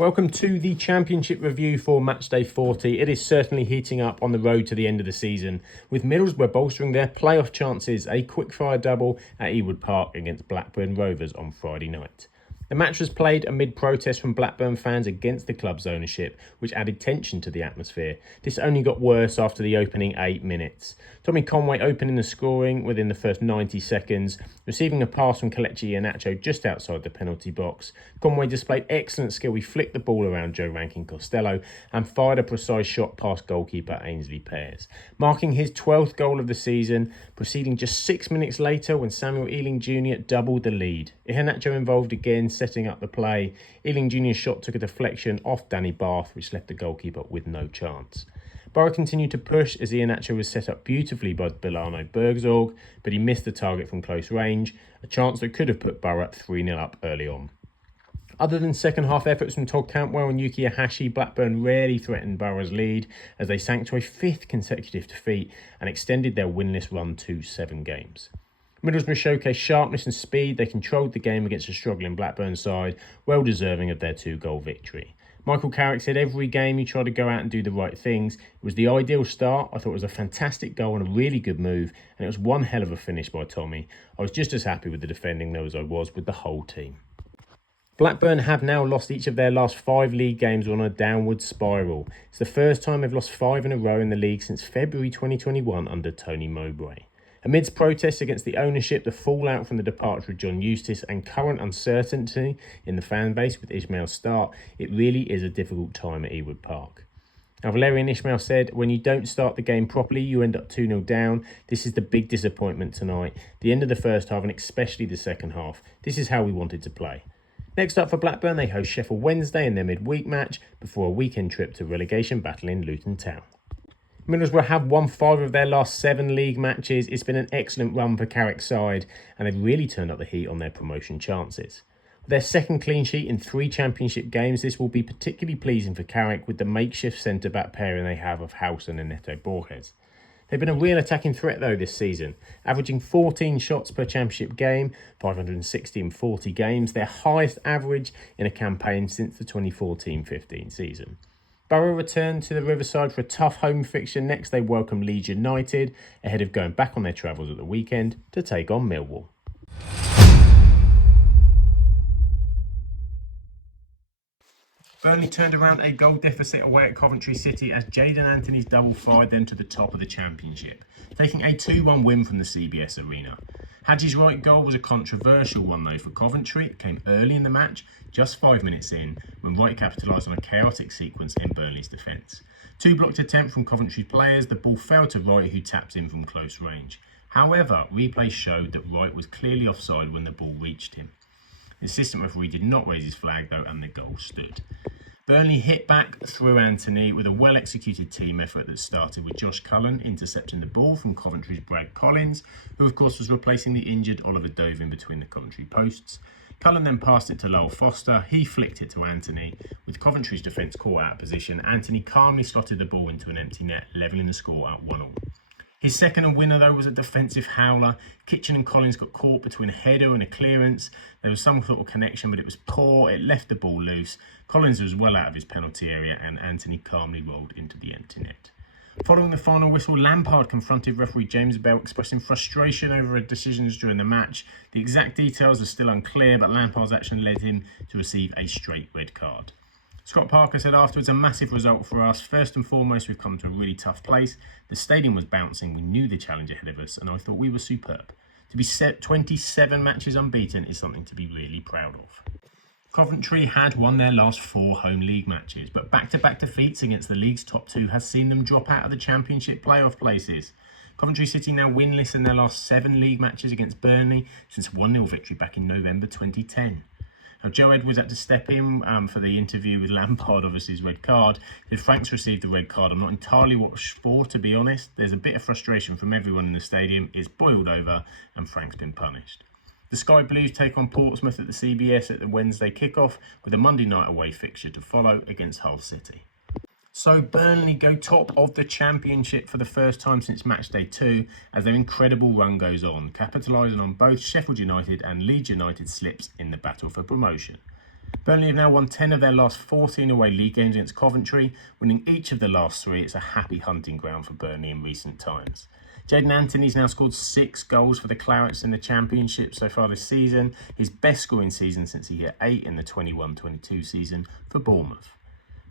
Welcome to the Championship review for Matchday 40. It is certainly heating up on the road to the end of the season, with Middlesbrough bolstering their playoff chances, a quickfire double at Ewood Park against Blackburn Rovers on Friday night. The match was played amid protests from Blackburn fans against the club's ownership, which added tension to the atmosphere. This only got worse after the opening 8 minutes. Tommy Conway opening the scoring within the first 90 seconds, receiving a pass from Kelechi Iheanacho just outside the penalty box. Conway displayed excellent skill. He flicked the ball around Joe Rankin Costello and fired a precise shot past goalkeeper Ainsley Pears, marking his 12th goal of the season, proceeding just 6 minutes later when Samuel Ealing Jr. doubled the lead. Iheanacho involved again, setting up the play. Ealing Jr.'s shot took a deflection off Danny Bath, which left the goalkeeper with no chance. Borough continued to push as Iheanacho was set up beautifully by Bilano Bergzorg, but he missed the target from close range, a chance that could have put Borough 3-0 up early on. Other than second half efforts from Todd Cantwell and Yuki Ihashi, Blackburn rarely threatened Borough's lead as they sank to a 5th consecutive defeat and extended their winless run to 7 games. Middlesbrough showcased sharpness and speed. They controlled the game against a struggling Blackburn side, well deserving of their 2-goal victory. Michael Carrick said every game you try to go out and do the right things. It was the ideal start. I thought it was a fantastic goal and a really good move, and it was one hell of a finish by Tommy. I was just as happy with the defending though as I was with the whole team. Blackburn have now lost each of their last 5 league games on a downward spiral. It's the first time they've lost 5 in a row in the league since February 2021 under Tony Mowbray. Amidst protests against the ownership, the fallout from the departure of John Eustace and current uncertainty in the fan base with Ismail's start, it really is a difficult time at Ewood Park. Now, Valérien Ismail said, when you don't start the game properly, you end up 2-0 down. This is the big disappointment tonight. The end of the first half and especially the second half. This is how we wanted to play. Next up for Blackburn, they host Sheffield Wednesday in their midweek match before a weekend trip to relegation battle in Luton Town. Middlesbrough have won 5 of their last 7 league matches. It's been an excellent run for Carrick's side, and they've really turned up the heat on their promotion chances. With their second clean sheet in 3 championship games, this will be particularly pleasing for Carrick with the makeshift centre-back pairing they have of Howson and Neto Borges. They've been a real attacking threat though this season, averaging 14 shots per championship game, 560 in 40 games, their highest average in a campaign since the 2014-15 season. Borough return to the Riverside for a tough home fixture. Next, they welcome Leeds United ahead of going back on their travels at the weekend to take on Millwall. Burnley turned around a goal deficit away at Coventry City as Jadon Anthony's double fired them to the top of the Championship, taking a 2-1 win from the CBS Arena. Hadji's right goal was a controversial one though for Coventry. It came early in the match, just 5 minutes in, when Wright capitalised on a chaotic sequence in Burnley's defence. 2 blocked attempt from Coventry players, the ball fell to Wright who tapped in from close range. However, replay showed that Wright was clearly offside when the ball reached him. The assistant referee did not raise his flag though and the goal stood. Burnley hit back through Anthony with a well-executed team effort that started with Josh Cullen intercepting the ball from Coventry's Brad Collins, who of course was replacing the injured Oliver Dovin between the Coventry posts. Cullen then passed it to Lowell Foster, he flicked it to Anthony. With Coventry's defence caught out of position, Anthony calmly slotted the ball into an empty net, levelling the score at 1-1. His second winner though was a defensive howler. Kitchen and Collins got caught between a header and a clearance. There was some sort of connection, but it was poor. It left the ball loose. Collins was well out of his penalty area and Anthony calmly rolled into the empty net. Following the final whistle, Lampard confronted referee James Bell, expressing frustration over decisions during the match. The exact details are still unclear, but Lampard's action led him to receive a straight red card. Scott Parker said afterwards, a massive result for us. First and foremost, we've come to a really tough place. The stadium was bouncing. We knew the challenge ahead of us, and I thought we were superb. To be set 27 matches unbeaten is something to be really proud of. Coventry had won their last 4 home league matches, but back-to-back defeats against the league's top 2 has seen them drop out of the Championship playoff places. Coventry City now winless in their last 7 league matches against Burnley since a 1-0 victory back in November 2010. Now, Joe Edwards had to step in for the interview with Lampard, obviously his red card. If Frank's received the red card, I'm not entirely what for, to be honest. There's a bit of frustration from everyone in the stadium. It's boiled over and Frank's been punished. The Sky Blues take on Portsmouth at the CBS at the Wednesday kickoff with a Monday night away fixture to follow against Hull City. So Burnley go top of the Championship for the first time since Matchday 2 as their incredible run goes on, capitalising on both Sheffield United and Leeds United slips in the battle for promotion. Burnley have now won 10 of their last 14 away league games against Coventry, winning each of the last 3. It's a happy hunting ground for Burnley in recent times. Jayden Anthony's now scored 6 goals for the Clarets in the Championship so far this season, his best scoring season since he hit 8 in the 21-22 season for Bournemouth.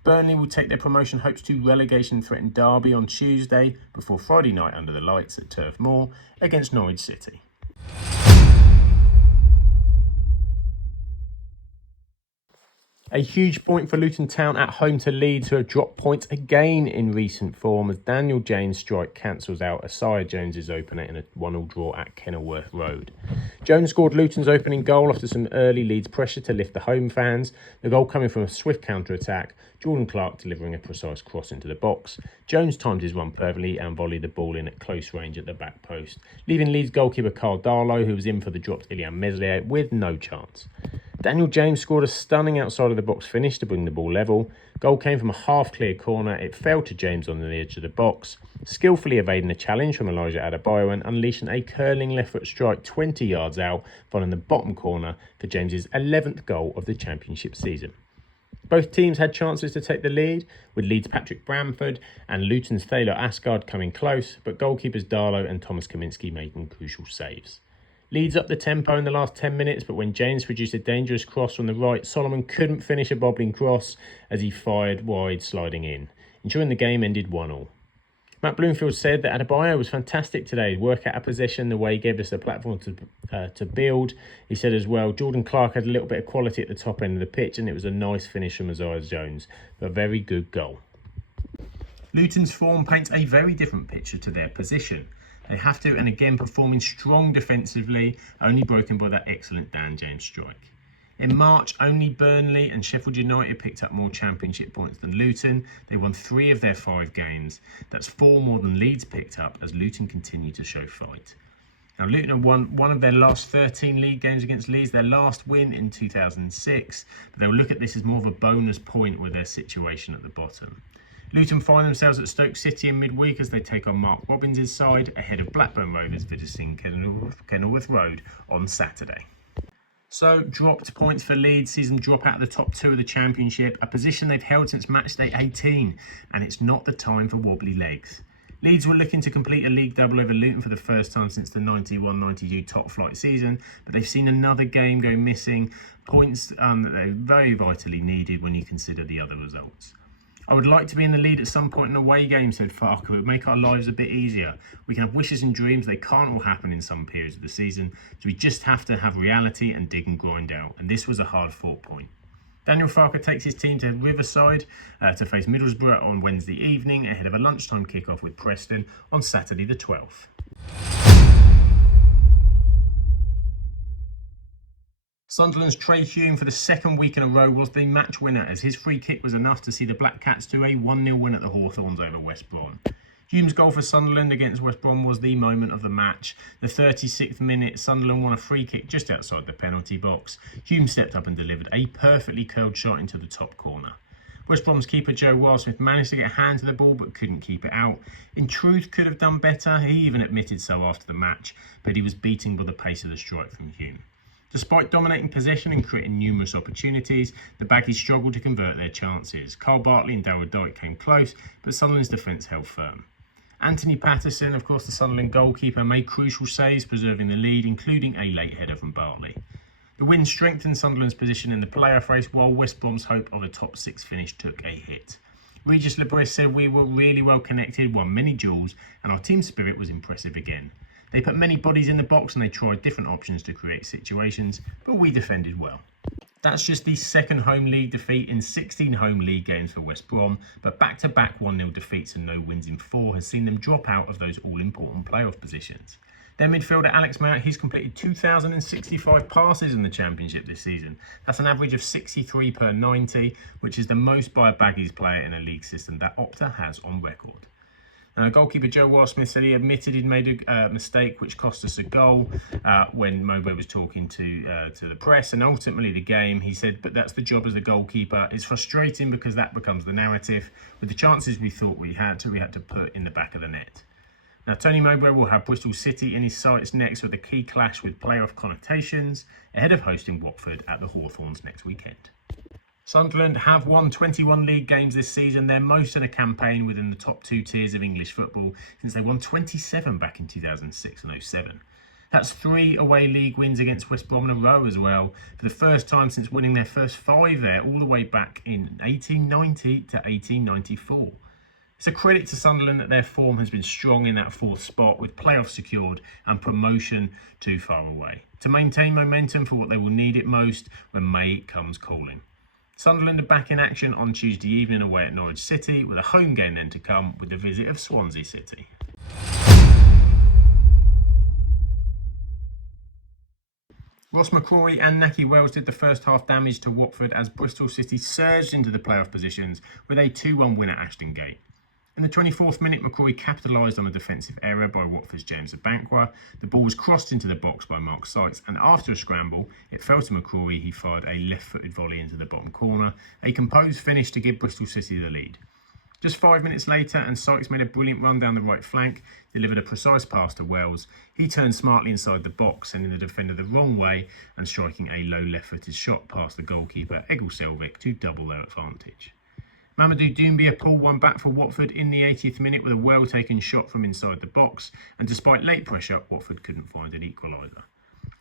Burnley will take their promotion hopes to relegation-threatened Derby on Tuesday before Friday night under the lights at Turf Moor against Norwich City. A huge point for Luton Town at home to Leeds, who have dropped points again in recent form as Daniel James' strike cancels out Isaiah Jones' opener in a 1-1 draw at Kenilworth Road. Jones scored Luton's opening goal after some early Leeds pressure to lift the home fans, the goal coming from a swift counter-attack, Jordan Clark delivering a precise cross into the box. Jones timed his run perfectly and volleyed the ball in at close range at the back post, leaving Leeds goalkeeper Carl Darlow, who was in for the dropped Ilya Meslier, with no chance. Daniel James scored a stunning outside of the box finish to bring the ball level. Goal came from a half-clear corner. It fell to James on the edge of the box, skillfully evading a challenge from Elijah Adebayo and unleashing a curling left-foot strike 20 yards out, following the bottom corner for James's 11th goal of the Championship season. Both teams had chances to take the lead, with Leeds' Patrick Bamford and Luton's Thaler Asgard coming close, but goalkeepers Darlow and Thomas Kaminski making crucial saves. Leeds up the tempo in the last 10 minutes, but when James produced a dangerous cross from the right, Solomon couldn't finish a bobbling cross as he fired wide, sliding in, ensuring the game ended 1-1. Matt Bloomfield said that Adebayo was fantastic today, work out of possession, the way he gave us a platform to build. He said as well, Jordan Clark had a little bit of quality at the top end of the pitch and it was a nice finish from Isaiah Jones, but a very good goal. Luton's form paints a very different picture to their position. They have to, and again, performing strong defensively, only broken by that excellent Dan James strike. In March, only Burnley and Sheffield United picked up more Championship points than Luton. They won 3 of their 5 games. That's 4 more than Leeds picked up as Luton continue to show fight. Now, Luton have won one of their last 13 league games against Leeds, their last win in 2006. But they'll look at this as more of a bonus point with their situation at the bottom. Luton find themselves at Stoke City in midweek as they take on Mark Robbins' side ahead of Blackburn Rovers visiting Kenilworth Road on Saturday. So, dropped points for Leeds sees them drop out of the top 2 of the Championship, a position they've held since Matchday 18, and it's not the time for wobbly legs. Leeds were looking to complete a league double over Luton for the first time since the 91-92 top flight season, but they've seen another game go missing, points that they very vitally needed when you consider the other results. I would like to be in the lead at some point in a away game, said Farker. It would make our lives a bit easier. We can have wishes and dreams. They can't all happen in some periods of the season. So we just have to have reality and dig and grind out. And this was a hard-fought point. Daniel Farker takes his team to Riverside to face Middlesbrough on Wednesday evening ahead of a lunchtime kickoff with Preston on Saturday the 12th. Sunderland's Trey Hume for the second week in a row was the match winner as his free kick was enough to see the Black Cats to a 1-0 win at the Hawthorns over West Brom. Hume's goal for Sunderland against West Brom was the moment of the match. The 36th minute, Sunderland won a free kick just outside the penalty box. Hume stepped up and delivered a perfectly curled shot into the top corner. West Brom's keeper Joe Wildsmith managed to get a hand to the ball but couldn't keep it out. In truth, could have done better. He even admitted so after the match, but he was beaten by the pace of the strike from Hume. Despite dominating possession and creating numerous opportunities, the Baggies struggled to convert their chances. Carl Bartley and Darryl Dyke came close, but Sunderland's defence held firm. Anthony Patterson, of course the Sunderland goalkeeper, made crucial saves, preserving the lead, including a late header from Bartley. The win strengthened Sunderland's position in the playoff race, while West Brom's hope of a top 6 finish took a hit. Regis Lebris said, "We were really well connected, won many duels, and our team spirit was impressive again. They put many bodies in the box and they tried different options to create situations, but we defended well." That's just the second home league defeat in 16 home league games for West Brom, but back-to-back 1-0 defeats and no wins in 4 has seen them drop out of those all-important playoff positions. Their midfielder Alex Mount, he's completed 2,065 passes in the Championship this season. That's an average of 63 per 90, which is the most by a Baggies player in a league system that Opta has on record. Goalkeeper Joe Wildsmith said he admitted he'd made a mistake which cost us a goal when Mowbray was talking to the press and ultimately the game. He said, but that's the job as the goalkeeper. It's frustrating because that becomes the narrative. With the chances we thought we had to put in the back of the net. Now, Tony Mowbray will have Bristol City in his sights next with a key clash with playoff connotations, ahead of hosting Watford at the Hawthorns next weekend. Sunderland have won 21 league games this season, their most in a campaign within the top two tiers of English football since they won 27 back in 2006 and 07. That's 3 away league wins against West Brom in a row as well, for the first time since winning their first 5 there all the way back in 1890 to 1894. It's a credit to Sunderland that their form has been strong in that 4th spot with playoffs secured and promotion too far away, to maintain momentum for what they will need it most when May comes calling. Sunderland are back in action on Tuesday evening away at Norwich City, with a home game then to come with the visit of Swansea City. Ross McCrory and Nahki Wells did the first half damage to Watford as Bristol City surged into the playoff positions with a 2-1 win at Ashton Gate. In the 24th minute, McCrory capitalised on a defensive error by Watford's James Abankwah. The ball was crossed into the box by Mark Sykes, and after a scramble, it fell to McCrory. He fired a left-footed volley into the bottom corner, a composed finish to give Bristol City the lead. Just 5 minutes later, and Sykes made a brilliant run down the right flank, delivered a precise pass to Wells. He turned smartly inside the box, sending the defender the wrong way and striking a low left-footed shot past the goalkeeper, Egil Selvik, to double their advantage. Mamadou Doumbia pulled one back for Watford in the 80th minute with a well-taken shot from inside the box, and despite late pressure, Watford couldn't find an equaliser.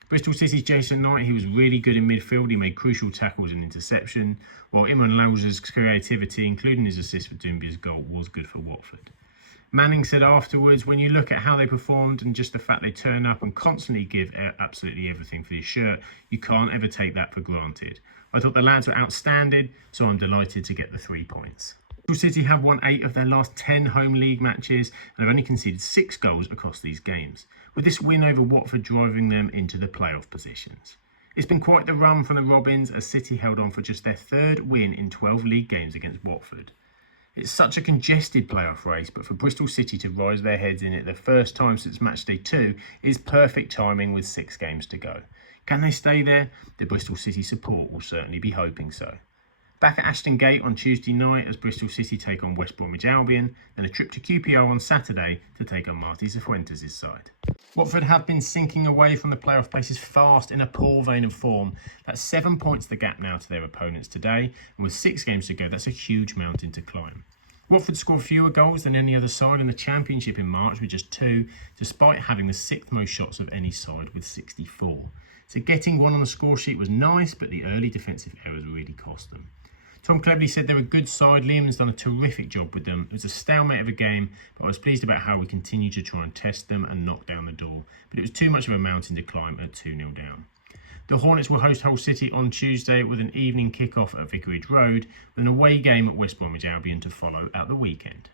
Bristol City's Jason Knight, he was really good in midfield. He made crucial tackles and interception, while Imran Louza's creativity, including his assist for Doumbia's goal, was good for Watford. Manning said afterwards, when you look at how they performed and just the fact they turn up and constantly give absolutely everything for your shirt, you can't ever take that for granted. I thought the lads were outstanding, so I'm delighted to get the 3 points. Bristol City have won 8 of their last 10 home league matches and have only conceded 6 goals across these games, with this win over Watford driving them into the playoff positions. It's been quite the run from the Robins as City held on for just their 3rd win in 12 league games against Watford. It's such a congested playoff race, but for Bristol City to rise their heads in it the first time since Matchday 2 is perfect timing with 6 games to go. Can they stay there? The Bristol City support will certainly be hoping so. Back at Ashton Gate on Tuesday night as Bristol City take on West Bromwich Albion, then a trip to QPR on Saturday to take on Martí Cifuentes' side. Watford have been sinking away from the playoff places fast in a poor vein of form. That's 7 points the gap now to their opponents today, and with 6 games to go, that's a huge mountain to climb. Watford scored fewer goals than any other side in the Championship in March with just 2, despite having the 6th most shots of any side with 64. So getting 1 on the score sheet was nice, but the early defensive errors really cost them. Tom Cleverley said they're a good side. Liam's done a terrific job with them. It was a stalemate of a game, but I was pleased about how we continue to try and test them and knock down the door. But it was too much of a mountain to climb at 2-0 down. The Hornets will host Hull City on Tuesday with an evening kick-off at Vicarage Road, with an away game at West Bromwich Albion to follow at the weekend.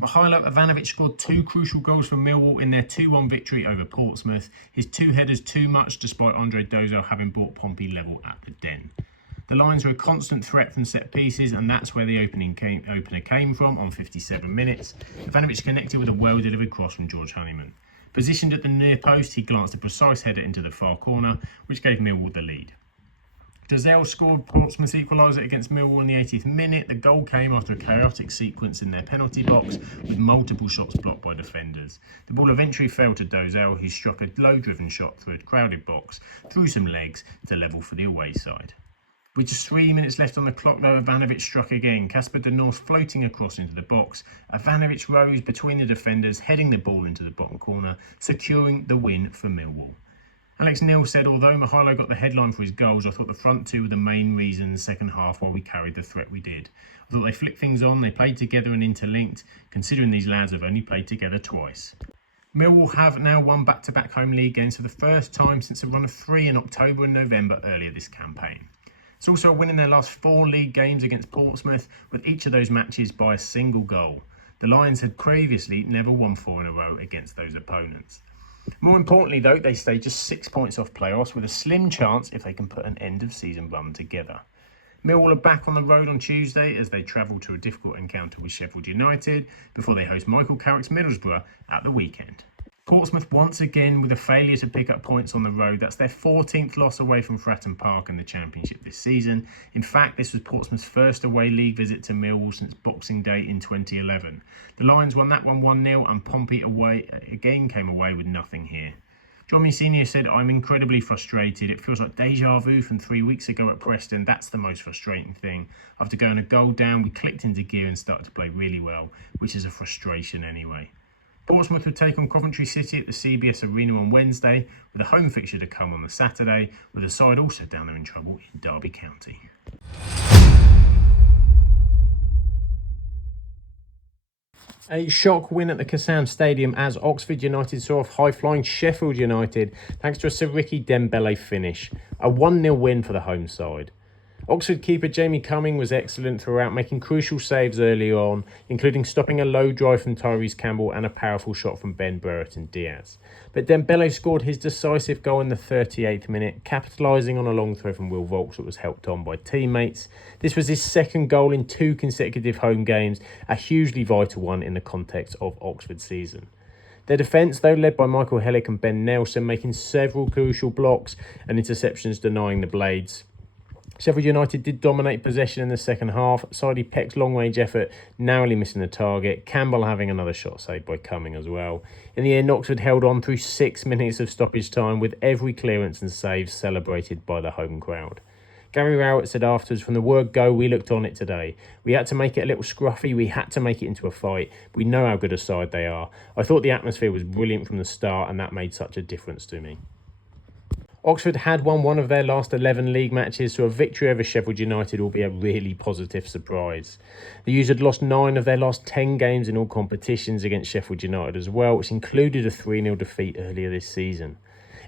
Mihailo Ivanovic scored 2 crucial goals for Millwall in their 2-1 victory over Portsmouth. His 2 headers too much, despite Andre Dozel having brought Pompey level at the Den. The Lions are a constant threat from set pieces, and that's where the opener came from on 57 minutes. Ivanovic connected with a well-delivered cross from George Honeyman. Positioned at the near post, he glanced a precise header into the far corner, which gave Millwall the lead. Dozel scored Portsmouth's equaliser against Millwall in the 80th minute. The goal came after a chaotic sequence in their penalty box with multiple shots blocked by defenders. The ball eventually fell to Dozel, who struck a low-driven shot through a crowded box, through some legs to level for the away side. With just 3 minutes left on the clock though, Ivanovic struck again. Casper De North floating across into the box. Ivanovic rose between the defenders, heading the ball into the bottom corner, securing the win for Millwall. Alex Neil said, although Mihailo got the headline for his goals, I thought the front 2 were the main reason in the second half why we carried the threat we did. I thought they flicked things on, they played together and interlinked, considering these lads have only played together twice. Millwall have now won back-to-back home league games for the first time since a run of 3 in October and November earlier this campaign. It's also a win in their last 4 league games against Portsmouth, with each of those matches by a single goal. The Lions had previously never won 4 in a row against those opponents. More importantly though, they stay just 6 points off playoffs with a slim chance if they can put an end of season run together. Millwall are back on the road on Tuesday as they travel to a difficult encounter with Sheffield United before they host Michael Carrick's Middlesbrough at the weekend. Portsmouth once again with a failure to pick up points on the road. That's their 14th loss away from Fratton Park in the Championship this season. In fact, this was Portsmouth's first away league visit to Millwall since Boxing Day in 2011. The Lions won that one 1-0 and Pompey again came away with nothing here. John Me Senior said, "I'm incredibly frustrated. It feels like deja vu from 3 weeks ago at Preston. That's the most frustrating thing. After going a goal down, we clicked into gear and started to play really well, which is a frustration anyway." Portsmouth would take on Coventry City at the CBS Arena on Wednesday, with a home fixture to come on the Saturday, with the side also down there in trouble in Derby County. A shock win at the Kassam Stadium as Oxford United saw off high-flying Sheffield United thanks to a Sir Ricky Dembele finish. A 1-0 win for the home side. Oxford keeper Jamie Cumming was excellent throughout, making crucial saves early on, including stopping a low drive from Tyrese Campbell and a powerful shot from Ben Brereton Diaz. But Dembele scored his decisive goal in the 38th minute, capitalising on a long throw from Will Vaulks that was helped on by teammates. This was his second goal in 2 consecutive home games, a hugely vital one in the context of Oxford's season. Their defence, though, led by Michael Hellick and Ben Nelson, making several crucial blocks and interceptions denying the Blades. Sheffield United did dominate possession in the second half. Sadie Peck's long-range effort narrowly missing the target. Campbell having another shot saved by Cumming as well. In the end, Oxford held on through 6 minutes of stoppage time with every clearance and save celebrated by the home crowd. Gary Rowett said afterwards, "From the word go, we looked on it today. We had to make it a little scruffy. We had to make it into a fight. We know how good a side they are. I thought the atmosphere was brilliant from the start and that made such a difference to me." Oxford had won one of their last 11 league matches, so a victory over Sheffield United will be a really positive surprise. The U's had lost 9 of their last 10 games in all competitions against Sheffield United as well, which included a 3-0 defeat earlier this season.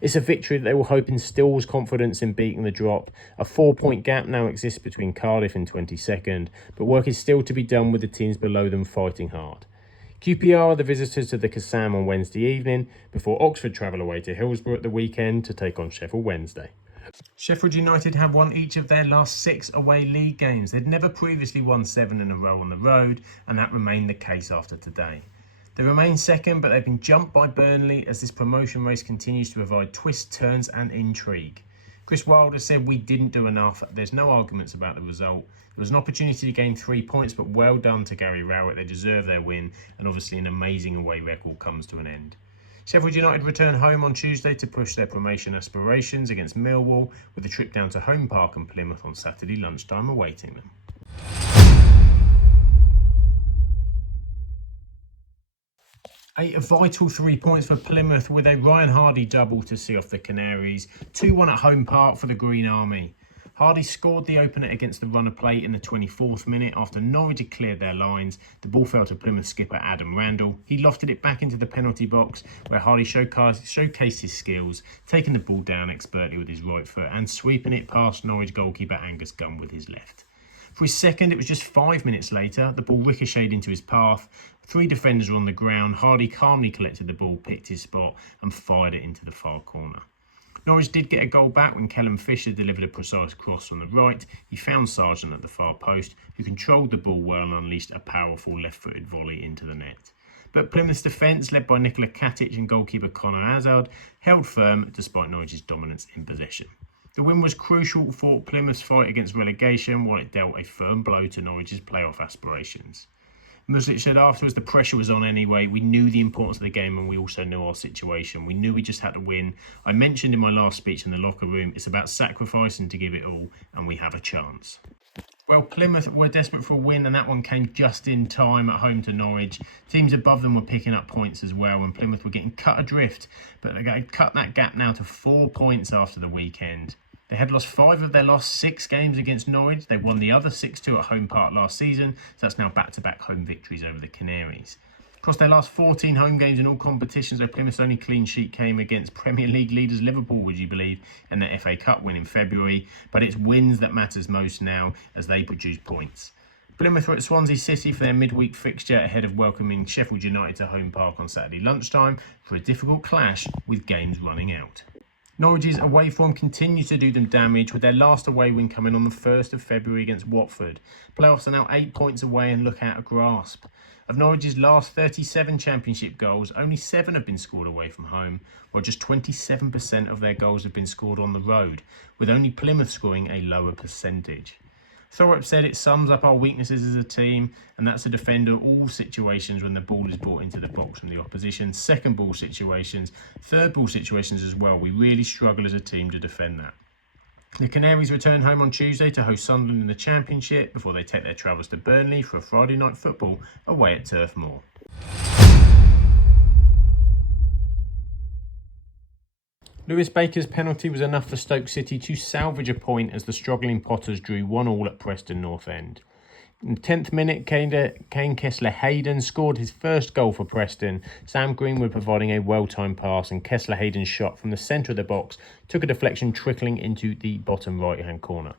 It's a victory that they will hope instills confidence in beating the drop. A 4-point gap now exists between Cardiff and 22nd, but work is still to be done with the teams below them fighting hard. QPR are the visitors to the Kassam on Wednesday evening, before Oxford travel away to Hillsborough at the weekend to take on Sheffield Wednesday. Sheffield United have won each of their last 6 away league games. They'd never previously won 7 in a row on the road, and that remained the case after today. They remain second, but they've been jumped by Burnley as this promotion race continues to provide twists, turns and intrigue. Chris Wilder said, "We didn't do enough. There's no arguments about the result. There was an opportunity to gain 3 points, but well done to Gary Rowett. They deserve their win, and obviously an amazing away record comes to an end." Sheffield United return home on Tuesday to push their promotion aspirations against Millwall, with a trip down to Home Park and Plymouth on Saturday lunchtime awaiting them. A vital 3 points for Plymouth with a Ryan Hardy double to see off the Canaries. 2-1 at Home Park for the Green Army. Hardy scored the opener against the runner plate in the 24th minute after Norwich had cleared their lines. The ball fell to Plymouth skipper Adam Randall. He lofted it back into the penalty box where Hardy showcased his skills, taking the ball down expertly with his right foot and sweeping it past Norwich goalkeeper Angus Gunn with his left. For his second, it was just 5 minutes later. The ball ricocheted into his path. 3 defenders were on the ground. Hardy calmly collected the ball, picked his spot and fired it into the far corner. Norwich did get a goal back when Callum Fisher delivered a precise cross from the right. He found Sargent at the far post, who controlled the ball well and unleashed a powerful left-footed volley into the net. But Plymouth's defence, led by Nikola Katic and goalkeeper Connor Hazard, held firm despite Norwich's dominance in possession. The win was crucial for Plymouth's fight against relegation, while it dealt a firm blow to Norwich's playoff aspirations. Muslic said afterwards, "The pressure was on anyway. We knew the importance of the game and we also knew our situation. We knew we just had to win. I mentioned in my last speech in the locker room, it's about sacrificing to give it all, and we have a chance." Well, Plymouth were desperate for a win, and that one came just in time at home to Norwich. Teams above them were picking up points as well, and Plymouth were getting cut adrift, but they're going to cut that gap now to 4 points after the weekend. They had lost 5 of their last 6 games against Norwich. They won the other 6-2 at Home Park last season, so that's now back-to-back home victories over the Canaries. Across their last 14 home games in all competitions, though, Plymouth's only clean sheet came against Premier League leaders Liverpool, would you believe, in their FA Cup win in February. But it's wins that matters most now as they produce points. Plymouth were at Swansea City for their midweek fixture ahead of welcoming Sheffield United to Home Park on Saturday lunchtime for a difficult clash with games running out. Norwich's away form continues to do them damage, with their last away win coming on the 1st of February against Watford. Playoffs are now 8 points away and look out of grasp. Of Norwich's last 37 Championship goals, only 7 have been scored away from home, while just 27% of their goals have been scored on the road, with only Plymouth scoring a lower percentage. Thorup said it sums up our weaknesses as a team, and that's to defend all situations when the ball is brought into the box from the opposition, second ball situations, third ball situations as well. We really struggle as a team to defend that. The Canaries return home on Tuesday to host Sunderland in the Championship before they take their travels to Burnley for a Friday night football away at Turf Moor. Lewis Baker's penalty was enough for Stoke City to salvage a point as the struggling Potters drew 1-1 at Preston North End. In the 10th minute, Kane Kessler-Hayden scored his first goal for Preston, Sam Greenwood providing a well-timed pass, and Kessler-Hayden's shot from the centre of the box took a deflection trickling into the bottom right-hand corner.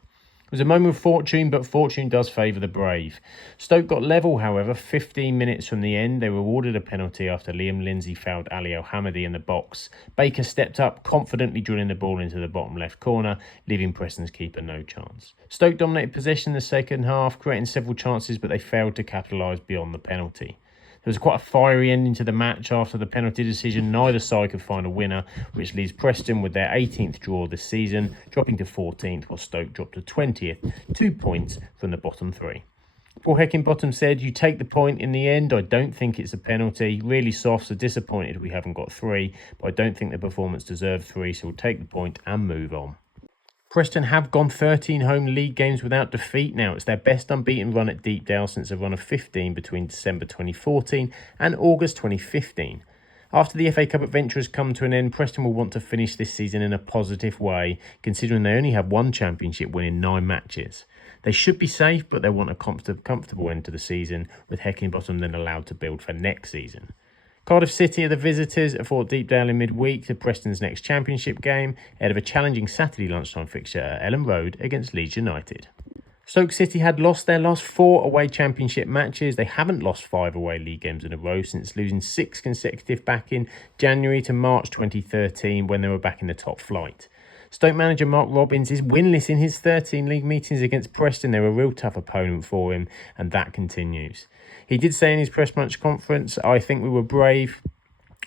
It was a moment of fortune, but fortune does favour the brave. Stoke got level, however, 15 minutes from the end. They were awarded a penalty after Liam Lindsay fouled Ali El-Hamadi in the box. Baker stepped up, confidently drilling the ball into the bottom left corner, leaving Preston's keeper no chance. Stoke dominated possession in the second half, creating several chances, but they failed to capitalise beyond the penalty. There was quite a fiery ending to the match after the penalty decision. Neither side could find a winner, which leaves Preston with their 18th draw this season, dropping to 14th, while Stoke dropped to 20th, 2 points from the bottom 3. Paul Heckingbottom said, "You take the point in the end. I don't think it's a penalty. Really soft, so disappointed we haven't got 3, but I don't think the performance deserved 3, so we'll take the point and move on." Preston have gone 13 home league games without defeat now. It's their best unbeaten run at Deepdale since a run of 15 between December 2014 and August 2015. After the FA Cup adventure has come to an end, Preston will want to finish this season in a positive way, considering they only have 1 championship win in 9 matches. They should be safe, but they want a comfortable end to the season, with Heckingbottom then allowed to build for next season. Cardiff City are the visitors at Fort Deepdale in midweek to Preston's next championship game, ahead of a challenging Saturday lunchtime fixture at Ellen Road against Leeds United. Stoke City had lost their last 4 away championship matches. They haven't lost 5 away league games in a row since losing 6 consecutive back in January to March 2013 when they were back in the top flight. Stoke manager Mark Robins is winless in his 13 league meetings against Preston. They're a real tough opponent for him, and that continues. He did say in his press match conference, "I think we were brave.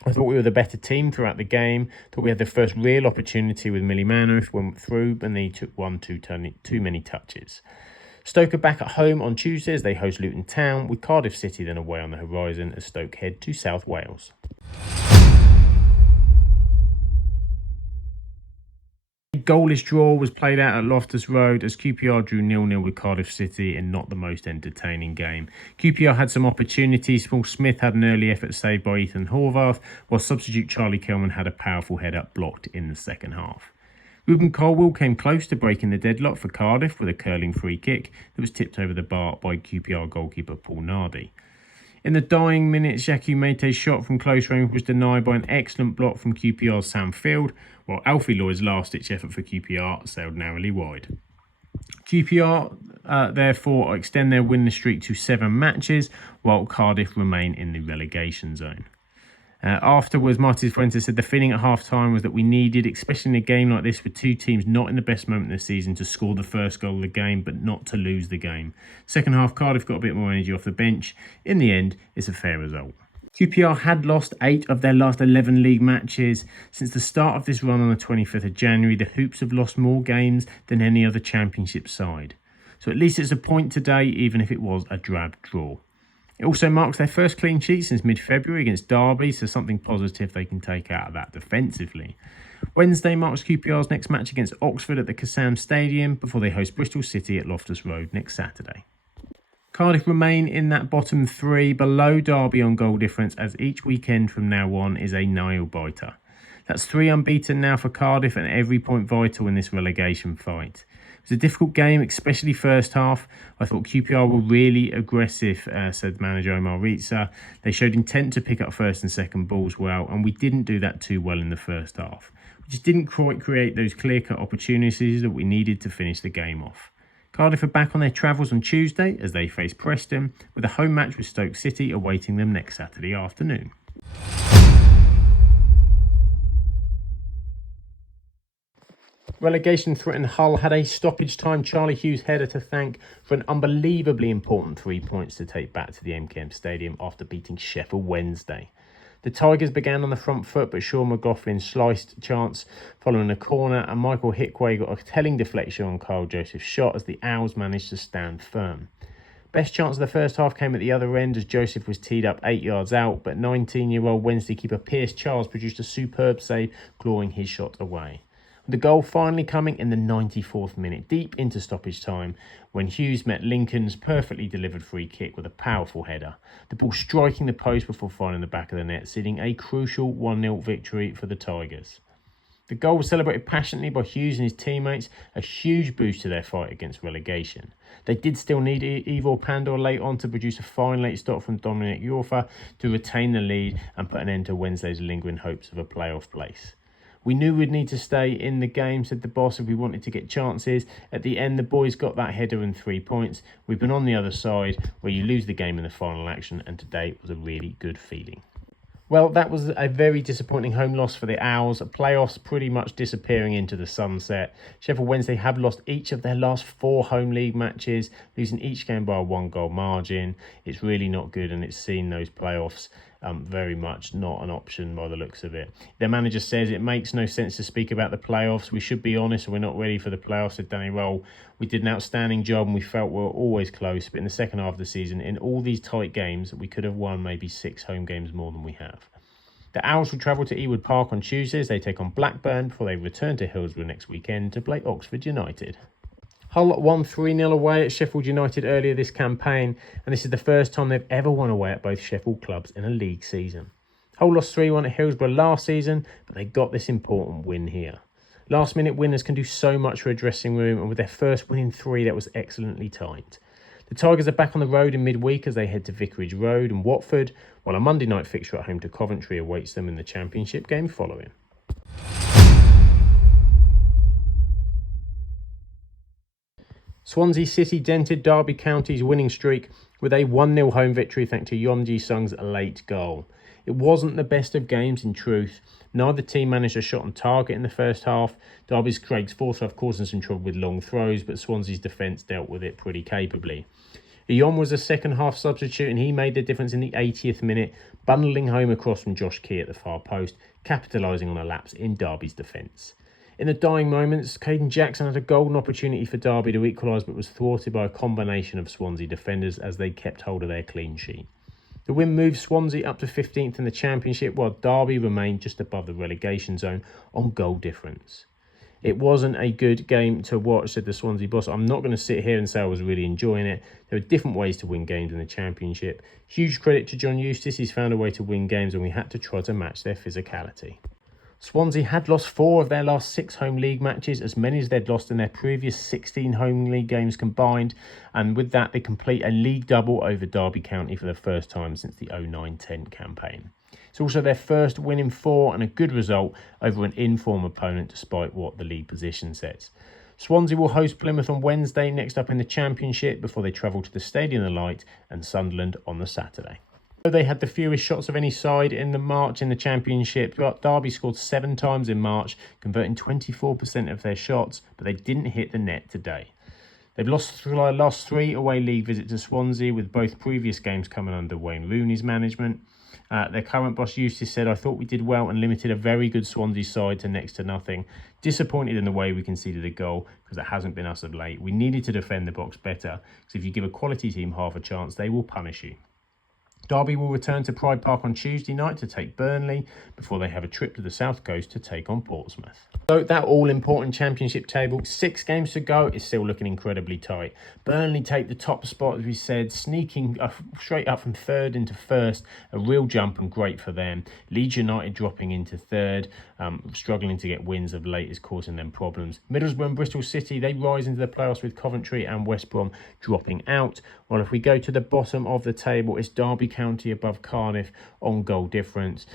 I thought we were the better team throughout the game. Thought we had the first real opportunity with Millie Manoff went through, and they took one too many touches." Stoke are back at home on Tuesday as they host Luton Town, with Cardiff City then away on the horizon as Stoke head to South Wales. A goalless draw was played out at Loftus Road as QPR drew 0-0 with Cardiff City in not the most entertaining game. QPR had some opportunities. Paul Smith had an early effort saved by Ethan Horvath, while substitute Charlie Kelman had a powerful head-up blocked in the second half. Ruben Colwill came close to breaking the deadlock for Cardiff with a curling free kick that was tipped over the bar by QPR goalkeeper Paul Nardi. In the dying minutes, Jacques Meite's shot from close range was denied by an excellent block from QPR's Sam Field, while Alfie Lloyd's last-ditch effort for QPR sailed narrowly wide. QPR, therefore, extend their winning streak to 7 matches, while Cardiff remain in the relegation zone. Afterwards, Martins Fuentes said the feeling at half-time was that we needed, especially in a game like this with 2 teams not in the best moment of the season, to score the first goal of the game, but not to lose the game. Second half, Cardiff got a bit more energy off the bench. In the end, it's a fair result. QPR had lost 8 of their last 11 league matches. Since the start of this run on the 25th of January, the Hoops have lost more games than any other championship side. So at least it's a point today, even if it was a drab draw. It also marks their first clean sheet since mid-February against Derby, so something positive they can take out of that defensively. Wednesday marks QPR's next match against Oxford at the Kassam Stadium before they host Bristol City at Loftus Road next Saturday. Cardiff remain in that bottom 3 below Derby on goal difference, as each weekend from now on is a nail-biter. That's 3 unbeaten now for Cardiff and every point vital in this relegation fight. It was a difficult game, especially first half. I thought QPR were really aggressive, said manager Omar Ritza. They showed intent to pick up first and second balls well, and we didn't do that too well in the first half. We just didn't quite create those clear-cut opportunities that we needed to finish the game off. Cardiff are back on their travels on Tuesday as they face Preston, with a home match with Stoke City awaiting them next Saturday afternoon. Relegation-threatened Hull had a stoppage-time Charlie Hughes header to thank for an unbelievably important 3 points to take back to the MKM Stadium after beating Sheffield Wednesday. The Tigers began on the front foot, but Sean McLaughlin sliced chance following a corner, and Michael Hickway got a telling deflection on Carl Joseph's shot as the Owls managed to stand firm. Best chance of the first half came at the other end as Joseph was teed up 8 yards out, but 19-year-old Wednesday keeper Pierce Charles produced a superb save, clawing his shot away. The goal finally coming in the 94th minute, deep into stoppage time, when Hughes met Lincoln's perfectly delivered free kick with a powerful header. The ball striking the post before finding the back of the net, sealing a crucial 1-0 victory for the Tigers. The goal was celebrated passionately by Hughes and his teammates, a huge boost to their fight against relegation. They did still need Ivor Pandor late on to produce a fine late stop from Dominic Yorfa to retain the lead and put an end to Wednesday's lingering hopes of a playoff place. We knew we'd need to stay in the game, said the boss, if we wanted to get chances. At the end, the boys got that header and 3 points. We've been on the other side, where you lose the game in the final action, and today was a really good feeling. Well, that was a very disappointing home loss for the Owls. Playoffs pretty much disappearing into the sunset. Sheffield Wednesday have lost each of their last 4 home league matches, losing each game by a 1-goal margin. It's really not good, and it's seen those playoffs very much not an option by the looks of it. Their manager says it makes no sense to speak about the playoffs. We should be honest, we're not ready for the playoffs, said Danny Roll. We did an outstanding job and we felt we were always close, but in the second half of the season, in all these tight games, we could have won maybe 6 home games more than we have. The Owls will travel to Ewood Park on Tuesday as they take on Blackburn before they return to Hillsborough next weekend to play Oxford United. Hull won 3-0 away at Sheffield United earlier this campaign, and this is the first time they've ever won away at both Sheffield clubs in a league season. Hull lost 3-1 at Hillsborough last season, but they got this important win here. Last-minute winners can do so much for a dressing room, and with their first win in 3, that was excellently timed. The Tigers are back on the road in midweek as they head to Vicarage Road and Watford, while a Monday night fixture at home to Coventry awaits them in the Championship game following. Swansea City dented Derby County's winning streak with a 1-0 home victory thanks to Yeon Ji-sung's late goal. It wasn't the best of games in truth. Neither team managed a shot on target in the first half. Derby's Craig's Forsyth causing some trouble with long throws, but Swansea's defence dealt with it pretty capably. Yeon was a second half substitute and he made the difference in the 80th minute, bundling home a cross from Josh Key at the far post, capitalising on a lapse in Derby's defence. In the dying moments, Caden Jackson had a golden opportunity for Derby to equalise but was thwarted by a combination of Swansea defenders as they kept hold of their clean sheet. The win moved Swansea up to 15th in the Championship while Derby remained just above the relegation zone on goal difference. It wasn't a good game to watch, said the Swansea boss. I'm not going to sit here and say I was really enjoying it. There are different ways to win games in the Championship. Huge credit to John Eustace. He's found a way to win games and we had to try to match their physicality. Swansea had lost 4 of their last 6 home league matches, as many as they'd lost in their previous 16 home league games combined, and with that they complete a league double over Derby County for the first time since the 09-10 campaign. It's also their first win in 4 and a good result over an in-form opponent despite what the league position says. Swansea will host Plymouth on Wednesday, next up in the Championship, before they travel to the Stadium of Light and Sunderland on the Saturday. They had the fewest shots of any side in the March in the Championship, but Derby scored 7 times in March, converting 24% of their shots, but they didn't hit the net today. They've lost 3 away league visits to Swansea, with both previous games coming under Wayne Rooney's management. Their current boss Eustace said, I thought we did well and limited a very good Swansea side to next to nothing. Disappointed in the way we conceded a goal because it hasn't been us of late. We needed to defend the box better, because if you give a quality team half a chance, they will punish you. Derby will return to Pride Park on Tuesday night to take Burnley before they have a trip to the south coast to take on Portsmouth. So that all-important Championship table, 6 games to go, is still looking incredibly tight. Burnley take the top spot, as we said, sneaking straight up from 3rd into 1st, a real jump and great for them. Leeds United dropping into 3rd, struggling to get wins of late is causing them problems. Middlesbrough and Bristol City, they rise into the playoffs with Coventry and West Brom dropping out. While if we go to the bottom of the table, it's Derby County above Cardiff on goal difference,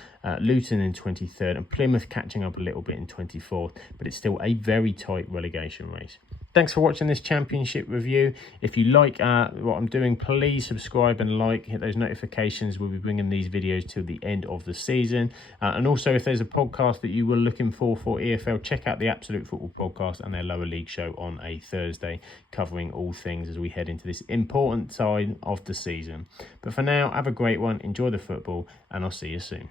Luton in 23rd and Plymouth catching up a little bit in 24th, but it's still a very tight relegation race. Thanks for watching this Championship review. If you like what I'm doing, please subscribe and like, hit those notifications. We'll be bringing these videos till the end of the season. And also, if there's a podcast that you were looking for EFL, check out the Absolute Football Podcast and their lower league show on a Thursday, covering all things as we head into this important time of the season. But for now, have a great one, enjoy the football, and I'll see you soon.